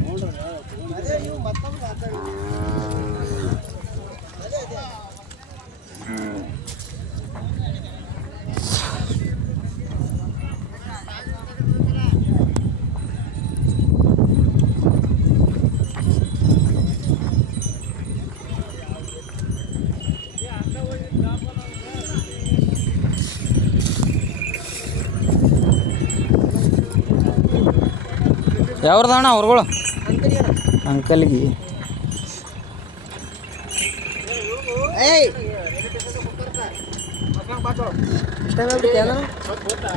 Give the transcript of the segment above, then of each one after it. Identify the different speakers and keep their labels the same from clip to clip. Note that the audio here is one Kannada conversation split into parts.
Speaker 1: మూడు
Speaker 2: ಯಾವ್ರದ ಅಣ್ಣ ಅವ್ರುಗಳು? ಅಂಕಲ್ಗಿ.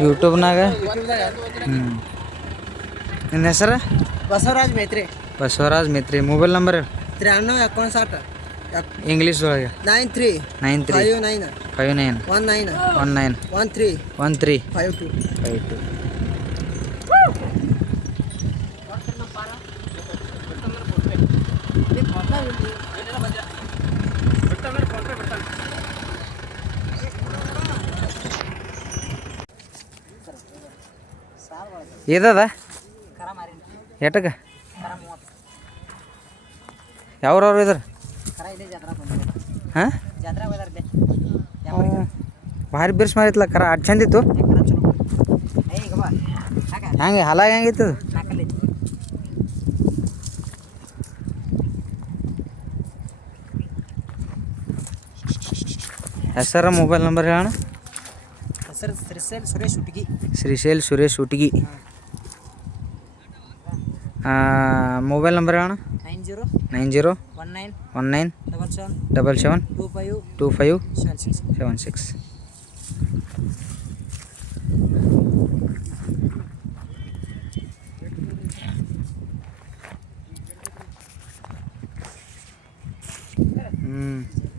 Speaker 2: ಯೂಟ್ಯೂಬ್ನಾಗ?
Speaker 1: ಹ್ಞೂ
Speaker 2: ನಿನ್ನ ಹೆಸರು?
Speaker 1: ಬಸವರಾಜ್ ಮೇತ್ರಿ.
Speaker 2: ಬಸವರಾಜ್ ಮೇತ್ರಿ. ಮೊಬೈಲ್ ನಂಬರ್ ಹೇಳಿ.
Speaker 1: ಅಕೌಂಟ್ ಎಕ್ಕೊಂಡ್ಸಾಟ
Speaker 2: ಇಂಗ್ಲೀಷ್ ಒಳಗೆ.
Speaker 1: Nine three.
Speaker 2: Nine three. Five
Speaker 1: nine.
Speaker 2: Five nine.
Speaker 1: One nine.
Speaker 2: One nine.
Speaker 1: One three.
Speaker 2: One three.
Speaker 1: Five two.
Speaker 2: Five two. ಇದದ? ಎಟಕ? ಯಾವ್ರವ್ರು ಇದ್ರ? ಹಾಂ? ಭಾರಿ ಬಿರ್ಸ್ ಮಾರಿತ್ಲ ಕರ ಅಟ್ ಚಂದಿತ್ತು ಹೆಂಗೆ. ಹಲಾಗ ಹೆಂಗಿತ್ತು S R mobile number
Speaker 3: Srishail Suresh Utiki.
Speaker 2: Srishail Suresh Utiki. Mobile number కాను?
Speaker 3: Nine zero
Speaker 2: nine zero
Speaker 3: one nine
Speaker 2: one nine
Speaker 3: double seven
Speaker 2: double seven
Speaker 3: two five
Speaker 2: two five
Speaker 3: seven six.
Speaker 2: Seven six. Mm.